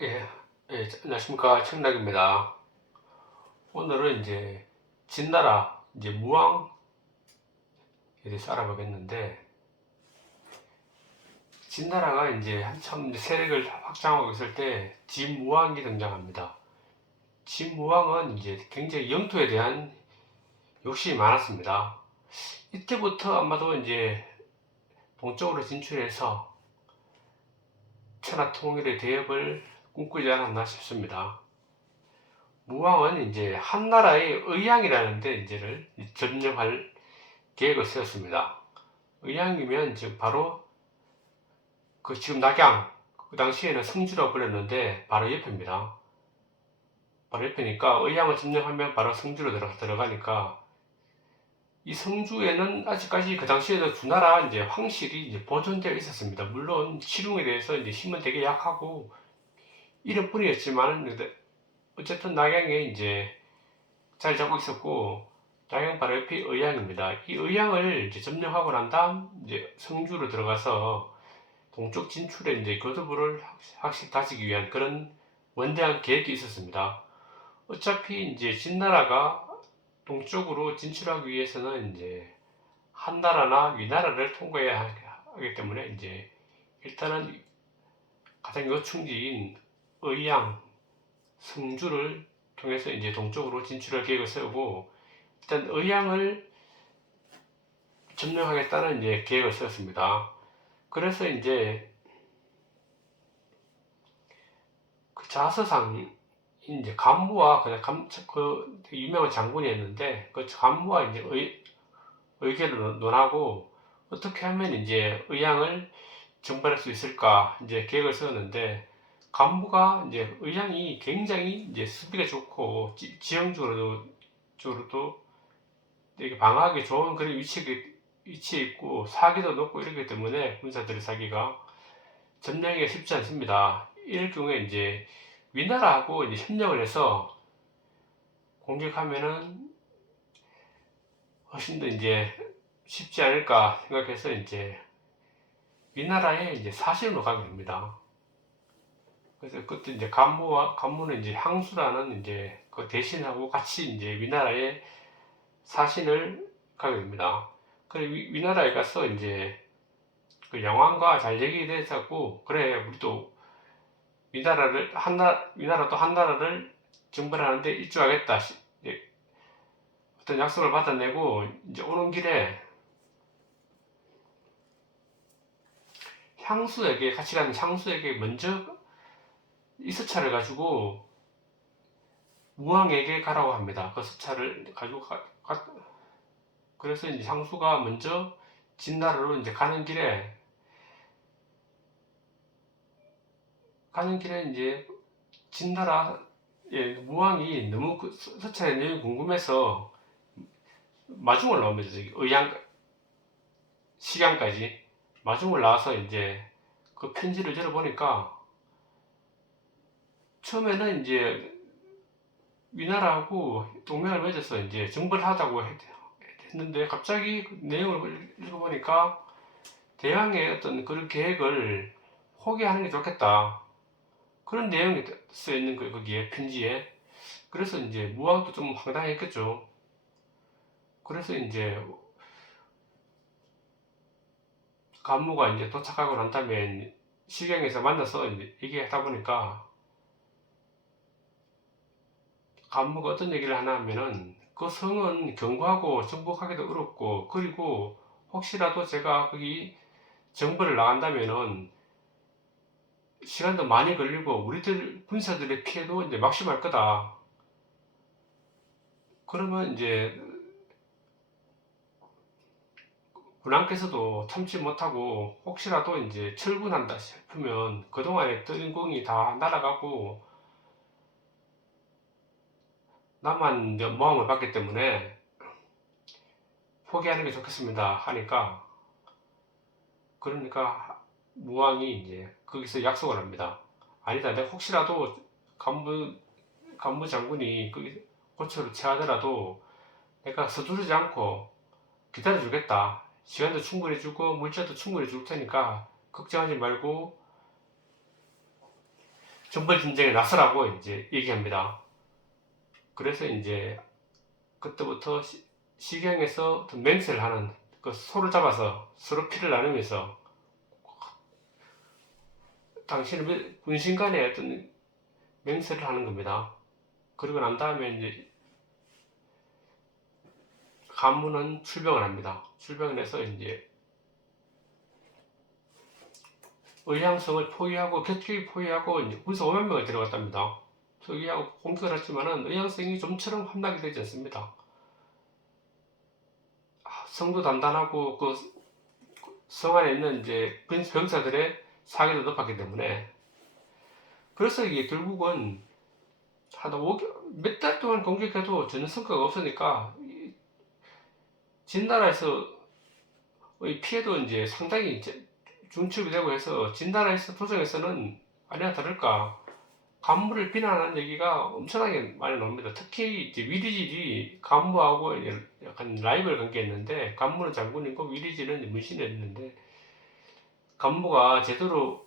예, 안녕하십니까. 청락입니다. 오늘은 이제 진나라, 이제 무왕에 대해서 알아보겠는데, 진나라가 이제 한참 세력을 확장하고 있을 때 진무왕이 등장합니다. 진무왕은 이제 굉장히 영토에 대한 욕심이 많았습니다. 이때부터 아마도 이제 동쪽으로 진출해서 천하 통일의 대업을 꿈꾸지 않았나 싶습니다. 무왕은 이제 한나라의 의양이라는 데 이제를 점령할 계획을 세웠습니다. 의양이면 지금 바로 그 지금 낙양, 그 당시에는 성주라고 불렸는데 바로 옆입니다. 바로 옆이니까 의양을 점령하면 바로 성주로 들어가니까 이 성주에는 아직까지 그 당시에도 두 나라 이제 황실이 이제 보존되어 있었습니다. 물론 치룽에 대해서 이제 힘은 되게 약하고 이름뿐이었지만 어쨌든 낙양에 이제 자리 잡고 있었고 낙양 바로 옆이 의양입니다. 이 의양을 이제 점령하고 난 다음 이제 성주로 들어가서 동쪽 진출에 이제 거두부를 확실히 다지기 위한 그런 원대한 계획이 있었습니다. 어차피 이제 진나라가 동쪽으로 진출하기 위해서는 이제 한나라나 위나라를 통과해야 하기 때문에 이제 일단은 가장 요충지인 의양, 성주를 통해서 이제 동쪽으로 진출할 계획을 세우고 일단 의양을 점령하겠다는 이제 계획을 세웠습니다. 그래서 이제 그 자서상 이제 간부와 그 유명한 장군이었는데 그 간부와 이제 의견을 논하고 어떻게 하면 이제 의양을 정벌할 수 있을까 이제 계획을 세웠는데 간부가 이제 의양이 굉장히 이제 수비가 좋고 지형적으로도 되게 방어하기 좋은 그런 위치에 있고 사기도 높고 이러기 때문에 군사들의 사기가 점령하기가 쉽지 않습니다. 이럴 경우에 이제 위나라하고 이제 협력을 해서 공격하면은 훨씬 더 이제 쉽지 않을까 생각해서 이제 위나라에 이제 사신으로 가게 됩니다. 그래서 그때 이제 간무는 이제 향수라는 이제 그 대신하고 같이 이제 위나라에 사신을 가게 됩니다. 그래 위나라에 가서 이제 그 영왕과 잘 얘기를 그래 우리도 위나라도 한나라를 정벌하는데 일조하겠다. 어떤 약속을 받아내고 이제 오는 길에 같이 가는 향수에게 먼저 이서차를 가지고 무왕에게 가라고 합니다. 그 서차를 가지고 그래서 이제 향수가 먼저 진나라로 이제 가는 길에 이제 진나라 무왕이 너무 그 서차의 내용이 궁금해서 마중을 나옵니다. 의양 식양까지 마중을 나와서 이제 그 편지를 열어보니까 처음에는 이제 위나라하고 동맹을 맺어서 이제 정벌하자고 했는데 갑자기 그 내용을 읽어보니까 대왕의 어떤 그런 계획을 포기하는 게 좋겠다. 그런 내용이 쓰여 있는 거예요, 거기에, 편지에. 그래서 이제 무왕도 좀 황당했겠죠. 그래서 이제 간무가 이제 도착하고 난 다음에 시경에서 만나서 이제 얘기하다 보니까 간무가 어떤 얘기를 하나 하면은 그 성은 견고하고 정복하기도 어렵고 그리고 혹시라도 제가 거기 정벌을 나간다면은 시간도 많이 걸리고 우리들 군사들의 피해도 이제 막심할 거다. 그러면 이제 군왕께서도 참지 못하고 혹시라도 이제 철군한다 싶으면 그동안의 뜬공이 다 날아가고 나만 이제 모함을 받기 때문에 포기하는 게 좋겠습니다 하니까 그러니까 무왕이 이제 거기서 약속을 합니다. 아니다, 내가 혹시라도 간부 장군이 그 고초를 취하더라도 내가 서두르지 않고 기다려주겠다. 시간도 충분히 주고 물자도 충분히 줄 테니까 걱정하지 말고 정벌 전쟁에 나서라고 이제 얘기합니다. 그래서 이제 그때부터 시경에서 어떤 맹세를 하는, 그 소를 잡아서 서로 피를 나누면서 당신은 군신 간에 어떤 맹세를 하는 겁니다. 그리고 난 다음에 이제 간무는 출병을 합니다. 출병을 해서 이제 의향성을 포위하고 격히 포위하고 이제 군사 5만 명을 데려갔답니다. 포위하고 공격을 했지만은 의향성이 좀처럼 함락이 되지 않습니다. 성도 단단하고 그 성 안에 있는 이제 병사들의 사기도 높았기 때문에, 그래서 이게 결국은 한 몇 달 동안 공격해도 전혀 성과가 없으니까 진나라에서의 피해도 이제 상당히 중첩이 되고 해서 진나라에서 도정에서는 아니나 다를까 간무를 비난하는 얘기가 엄청나게 많이 나옵니다. 특히 이제 위리질이 간무하고 약간 라이벌 관계였는데, 간무는 장군이고 위리질은 문신이었는데, 간무가 제대로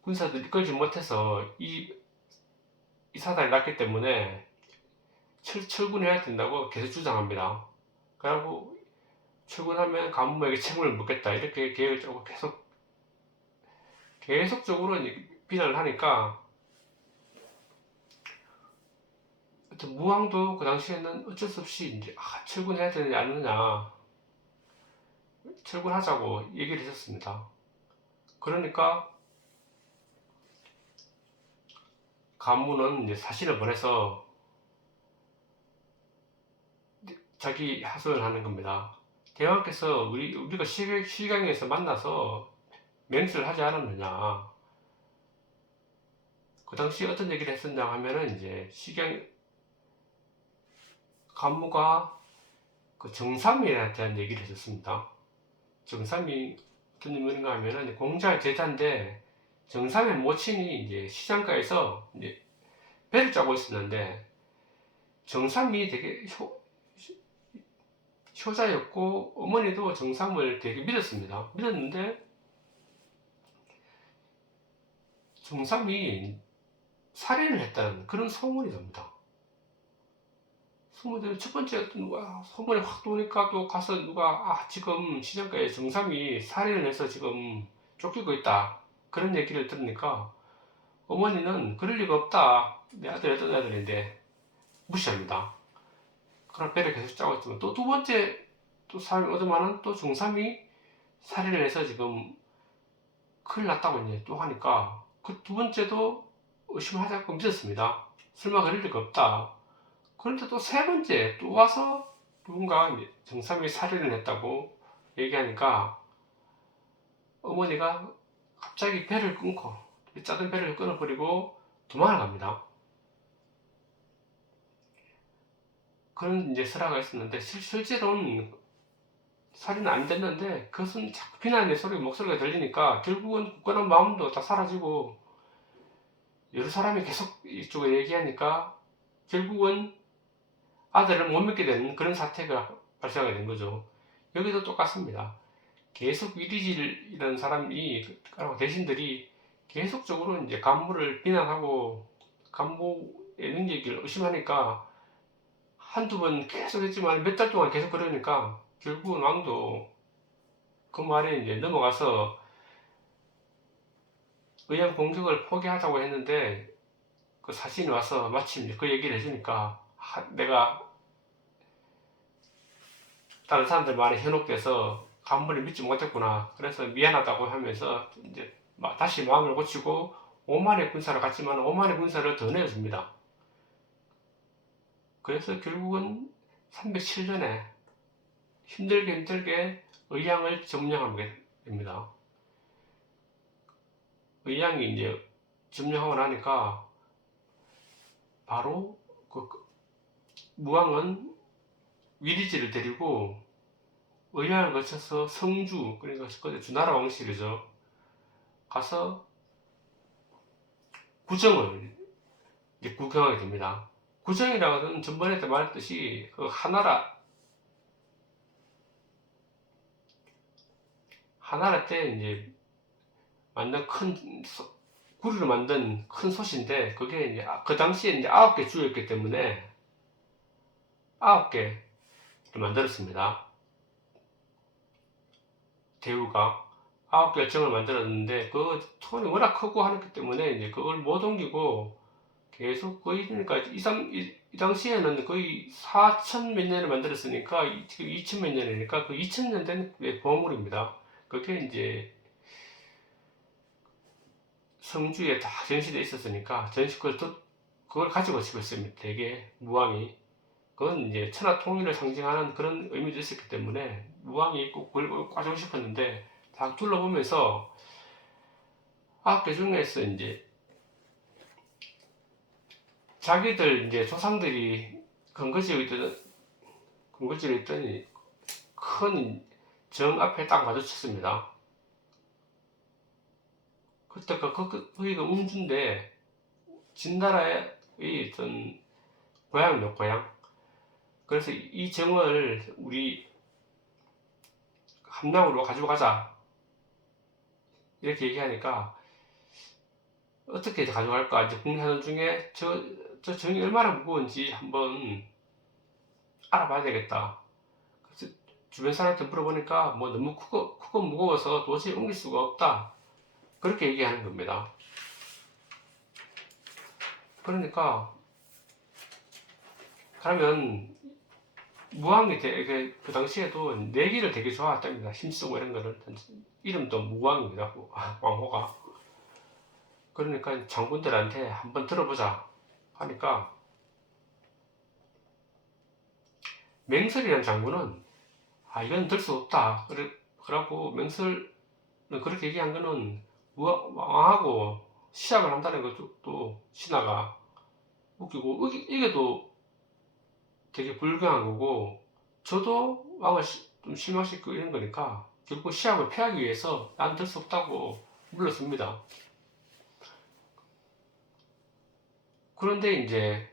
군사들 이끌지 못해서 이 사단이 났기 때문에 철군해야 된다고 계속 주장합니다. 그리고 출근하면 간부에게 책임을 묻겠다 이렇게 계획을 짜고 계속적으로 비난을 하니까, 무왕도 그 당시에는 어쩔 수 없이 이제 출근해야 되느냐 안 하느냐, 출근하자고 얘기를 했었습니다. 그러니까 간무는 이제 사신을 보내서 자기 하소연을 하는 겁니다. 대왕께서 우리가 시강에서 만나서 맹세를 하지 않았느냐. 그 당시 어떤 얘기를 했었냐 하면은 이제 간무가 그 정삼위에 대한 얘기를 했었습니다. 정삼위 어떤 의미인가 하면은 공자의 제자인데, 정삼의 모친이 이제 시장가에서 이제 배를 짜고 있었는데, 정삼이 되게 효자였고 어머니도 정삼을 되게 믿었습니다. 믿었는데 정삼이 살인을 했다는 그런 소문이 납니다. 소문이 첫 번째 누가 소문이 확 도니까 또 가서 누가 지금 시장가에 정삼이 살인을 해서 지금 쫓기고 있다 그런 얘기를 들으니까 어머니는 그럴 리가 없다, 내 아들 어떤 아들인데 무시합니다. 그런 배를 계속 짜고 있지만 또 두 번째 또 사람이 오더만은 또 정삼이 살인을 해서 지금 큰일 났다고 이제 또 하니까 그 두 번째도 의심하자고 믿었습니다. 설마 그럴 리가 없다. 그런데 또 세 번째 또 와서 누군가 정삼이 살인을 했다고 얘기하니까 어머니가 갑자기 배를 끊고 짜던 배를 끊어버리고 도망을 갑니다. 그런 이제 설화가 있었는데 실제로는 살인은 안 됐는데, 그것은 자꾸 비난의 목소리가 들리니까 결국은 굳건한 마음도 다 사라지고 여러 사람이 계속 이쪽에 얘기하니까 결국은 아들을 못 믿게 되는 그런 사태가 발생하게 된 거죠. 여기도 똑같습니다. 계속 위리질 이런 사람이 대신들이 계속적으로 이제 간부를 비난하고 간부의 능력을 의심하니까 한두 번 계속 했지만 몇 달 동안 계속 그러니까 결국은 왕도 그 말에 이제 넘어가서 의양 공격을 포기하자고 했는데, 그 사신이 와서 마침 그 얘기를 해주니까 내가 다른 사람들 말에 현혹돼서 간부를 믿지 못했구나. 그래서 미안하다고 하면서 이제 다시 마음을 고치고 5만의 군사를 갔지만 5만의 군사를 더 내줍니다. 그래서 결국은 307년에 힘들게 의양을 점령하게 됩니다. 의양이 이제 점령하고 나니까 바로 그 무왕은 위리지를 데리고 의양을 거쳐서 성주, 그러니까 주나라 왕실이죠, 가서 구정을 이제 구경하게 됩니다. 구정이라고는 전번에 말했듯이 그 하나라 때 이제 완전 큰 구리로 만든 큰 솥인데 그게 이제 그 당시에 이제 9개 주였기 때문에 9개를 만들었습니다. 대우가 9개 정을 만들었는데 그 톤이 워낙 크고 하기 때문에 이제 그걸 못 옮기고 계속 거의 그러니까 이 당시에는 거의 4천 몇 년을 만들었으니까 지금 2천 몇 년이니까 그 2천 년 된 보물입니다. 그게 이제 성주에 다 전시돼 있었으니까 그걸 가지고 집에 있습니다. 되게 무왕이 그건 이제 천하 통일을 상징하는 그런 의미도 있었기 때문에 무왕이 꼭 그걸 가지고 싶었는데 다 둘러보면서 그 중에서 이제 자기들 이제 조상들이 근거지에 있더니 큰 정 앞에 딱 마주쳤습니다. 그때 거기가 음주인데 진나라의 어떤 고향이요, 고향. 그래서 이 정을 우리 함락으로 가지고 가자 이렇게 얘기하니까 어떻게 가져갈까 이제 국내하는 중에 저 정이 얼마나 무거운지 한번 알아봐야 되겠다. 그래서 주변 사람한테 물어보니까 뭐 너무 크고 무거워서 도저히 옮길 수가 없다. 그렇게 얘기하는 겁니다. 그러니까 그러면 무왕이 그 당시에도 내기를 되게 좋아했답니다. 힘쓰고 이런 거를. 이름도 무왕입니다. 왕호가. 그러니까 장군들한테 한번 들어보자 하니까 맹설이라는 장군은 이건 들 수 없다. 그러고 맹설은 그렇게 얘기한 거는 왕하고 시합을 한다는 것도 신하가 웃기고 이게도 되게 불경한 거고 저도 왕을 좀 실망시키고 이런 거니까 결국 시합을 패하기 위해서 난 들 수 없다고 물렀습니다. 그런데 이제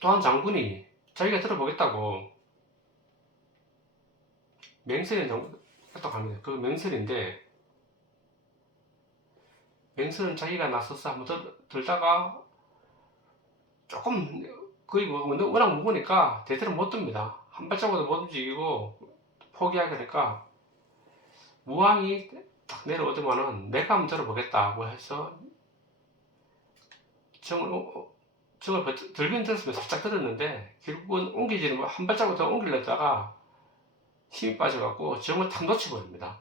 또 한 장군이 자기가 들어보겠다고 맹설이 했다고 합니다. 그 맹설인데 맹설은 자기가 나서서 한번 들다가 조금 거의 워낙 무거우니까 대대로 못 듭니다. 한 발자국도 못 움직이고 포기하니까 무왕이 딱 내려오더만은 내가 한번 들어보겠다고 해서 정을 들긴 들었으면 살짝 들었는데 결국은 옮기지는 한 발자국 더 옮기려다가 힘이 빠져갖고 정을 탁 놓쳐버립니다.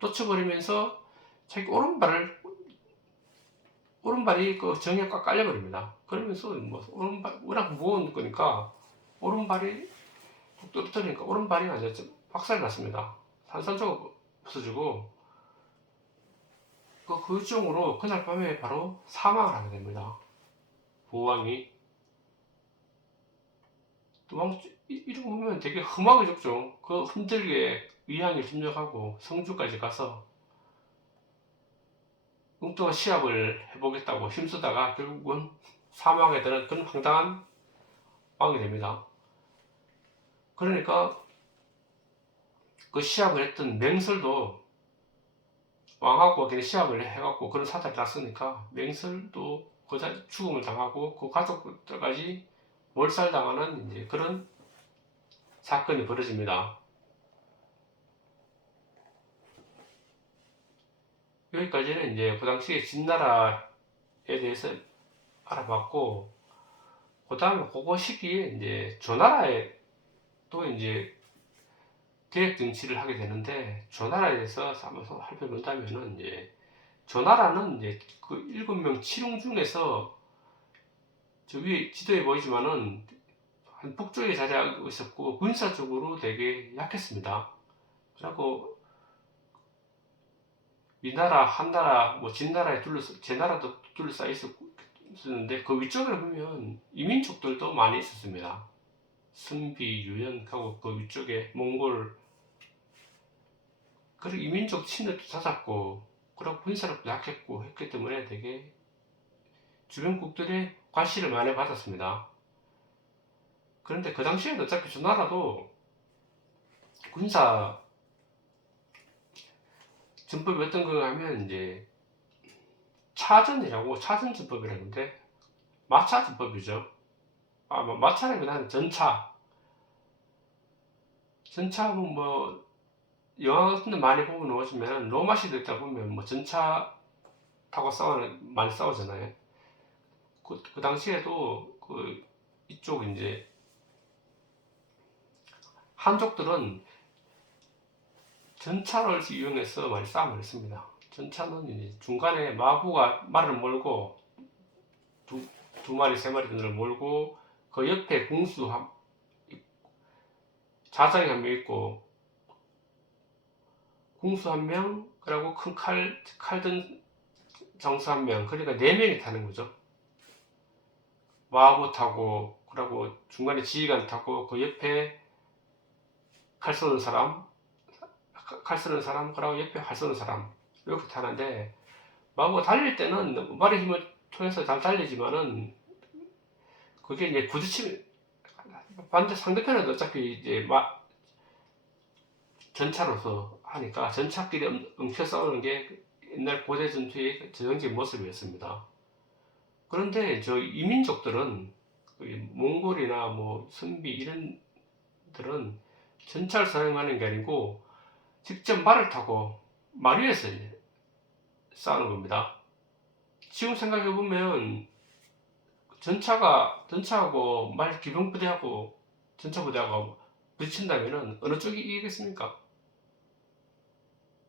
놓쳐버리면서 자기 오른발이 그 정에 꽉 깔려버립니다. 그러면서 뭐 오른발 워낙 무거운 거니까 오른발이 뚝 떨어뜨리니까 오른발이 완전 박살이 났습니다. 산산조각 없어지고 그 중으로 그날 밤에 바로 사망을 하게 됩니다. 보왕이 이러고 보면 되게 험하게 죽죠. 그 힘들게 위양에 dim력하고 성주까지 가서 엉뚱한 시합을 해보겠다고 힘쓰다가 결국은 사망에 되는 그런 황당한 왕이 됩니다. 그러니까 그 시합을 했던 맹설도 왕하고 걔네 시합을 해갖고 그런 사달이 났으니까 맹설도 그 죽음을 당하고 그 가족들까지 몰살당하는 이제 그런 사건이 벌어집니다. 여기까지는 이제 그 당시에 진나라에 대해서 알아봤고, 그 다음에 그거 시기에 이제 조나라에 또 이제 대역 정치를 하게 되는데, 조나라에 대해서 한번 살펴본다면은 이제 조나라는 이제 그 7명 칠웅 중에서 저 위에 지도에 보이지만은 한 북쪽에 자리하고 있었고 군사적으로 되게 약했습니다. 그리고 위나라, 한나라, 뭐 진나라에 제나라도 둘러싸여 있었는데 그 위쪽을 보면 이민족들도 많이 있었습니다. 승비, 유연하고 그 위쪽에 몽골 그리고 이민족 침략도 잦았고 그리고 군사력도 약했고 했기 때문에 되게 주변국들의 관심을 많이 받았습니다. 그런데 그 당시에는 어차피 저 나라도 군사 전법이 어떤 거 하면 이제 차전이라고 차전지법이라는데 마차지법이죠. 마차라기보다는 전차는 뭐 영화 같은 데 많이 보면 오시면 로마 시대 때 보면 뭐 전차 타고 많이 싸우잖아요. 그 당시에도 이쪽 이제 한족들은 전차를 이용해서 많이 싸움을 했습니다. 전차는 이제 중간에 마부가 말을 몰고 두 마리 세 마리 등을 몰고 그 옆에 자장이 한 명 있고 궁수 한 명, 그리고 큰 칼든 장수 한 명, 그러니까 네 명이 타는 거죠. 마부 타고, 그리고 중간에 지휘관 타고, 그 옆에 칼 쏘는 사람, 그리고 옆에 활 쏘는 사람, 이렇게 타는데, 마부가 달릴 때는 말의 힘을 통해서 잘 달리지만은, 그게 이제 부딪히면, 상대편은 어차피 이제 전차로서 하니까 전차끼리 엉켜 싸우는 게 옛날 고대 전투의 전형적인 모습이었습니다. 그런데 저 이민족들은 몽골이나 뭐 선비 이런 들은 전차를 사용하는 게 아니고 직접 말을 타고 말 위에서 싸우는 겁니다. 지금 생각해 보면 전차하고 말 기병부대하고 전차부대하고 부딪힌다면은 어느 쪽이 이기겠습니까?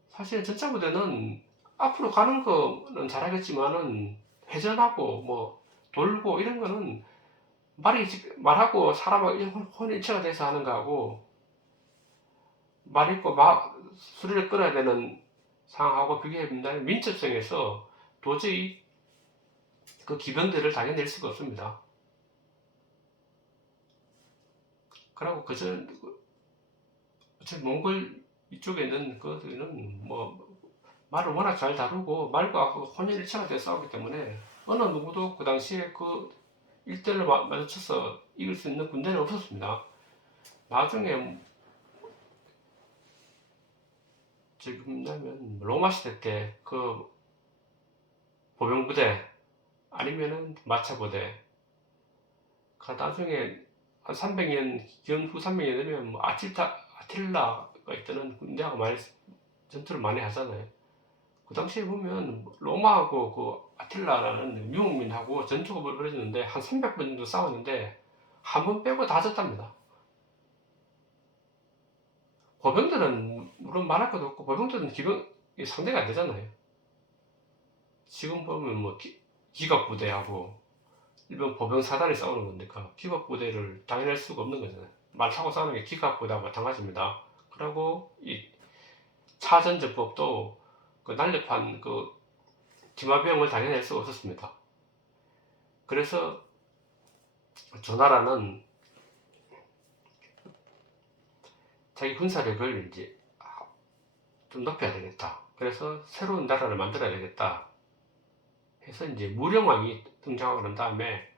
사실 전차부대는 앞으로 가는 거는 잘하겠지만은 회전하고 뭐 돌고 이런 거는 말하고 사람하고 혼일체가 돼서 하는 거하고 말 있고 수리를 끌어야 되는 상황하고 비교해본다면 민첩성에서 도저히 그 기병들을 당해낼 수가 없습니다. 그리고 몽골 이쪽에는 그들은 뭐 말을 워낙 잘 다루고 말과 혼연일체가 돼서 싸우기 때문에 어느 누구도 그 당시에 그 일대를 마주쳐서 이길 수 있는 군대는 없었습니다. 나중에 지금 냐면 로마 시대 때 그 보병부대 아니면은 마차부대 나중에 한 300년 전후 300년 되면 뭐 아틸라가 있다는 군대하고 많이 전투를 많이 하잖아요. 그 당시에 보면 로마하고 그 아틸라라는 유목민하고 전투가 벌어졌는데 한 300번 정도 싸웠는데 한 번 빼고 다 졌답니다. 보병들은 물론 말할 것도 없고 보병들은 상대가 안 되잖아요. 지금 보면 뭐 기갑부대하고 일본 보병 사단이 싸우는 거니까 기갑부대를 당해낼 수가 없는 거잖아요. 말 타고 싸우는 게 기갑부대하고 마찬가지입니다. 그리고 이 차전제법도 그 날렵한 기마병을 당해낼 수가 없었습니다. 그래서 조나라는 자기 군사력을 이제 좀 높여야 되겠다. 그래서 새로운 나라를 만들어야 되겠다. 해서 이제 무령왕이 등장하고 난 다음에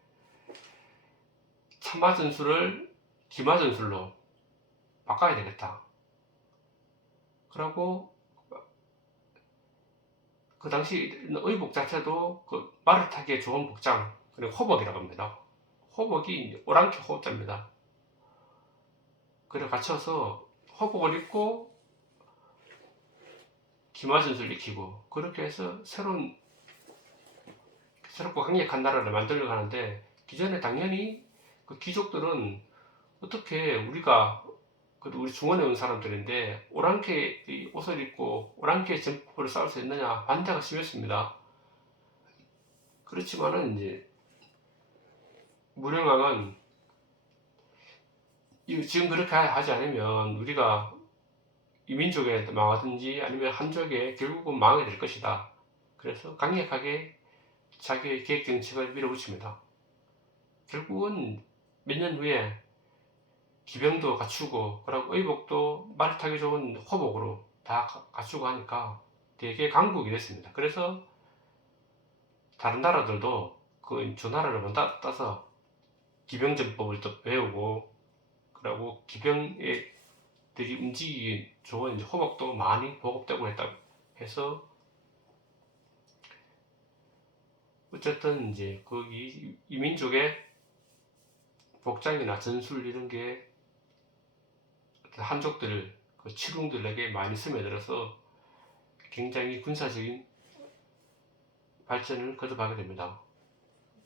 참마전술을 기마전술로 바꿔야 되겠다. 그리고 그 당시 의복 자체도 그 말을 타기에 좋은 복장, 그리고 호복이라고 합니다. 호복이 오랑캐 호흡자입니다. 그래 갖춰서 호복을 입고 기마전술 익히고 그렇게 해서 새롭고 강력한 나라를 만들려고 하는데 기존에 당연히 그 귀족들은 어떻게 우리 중원에 온 사람들인데 오랑캐 옷을 입고 오랑캐 전법을 싸울 수 있느냐 반대가 심했습니다. 그렇지만은 이제 무령왕은 지금 그렇게 하지 않으면 우리가 이민족에 망하든지 아니면 한족에 결국은 망하게 될 것이다. 그래서 강력하게 자기의 계획 정책을 밀어붙입니다. 결국은 몇 년 후에 기병도 갖추고 그리고 의복도 말 타기 좋은 호복으로 다 갖추고 하니까 되게 강국이 됐습니다. 그래서 다른 나라들도 그 조나라를 따서 기병전법을 또 배우고 그리고 기병들이 움직이기 좋은 호복도 많이 보급되고 했다 해서 어쨌든 이제 이 민족의 복장이나 전술 이런 게 한족들, 칠웅들에게 많이 스며들어서 굉장히 군사적인 발전을 거듭하게 됩니다.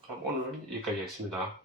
그럼 오늘은 여기까지 하겠습니다.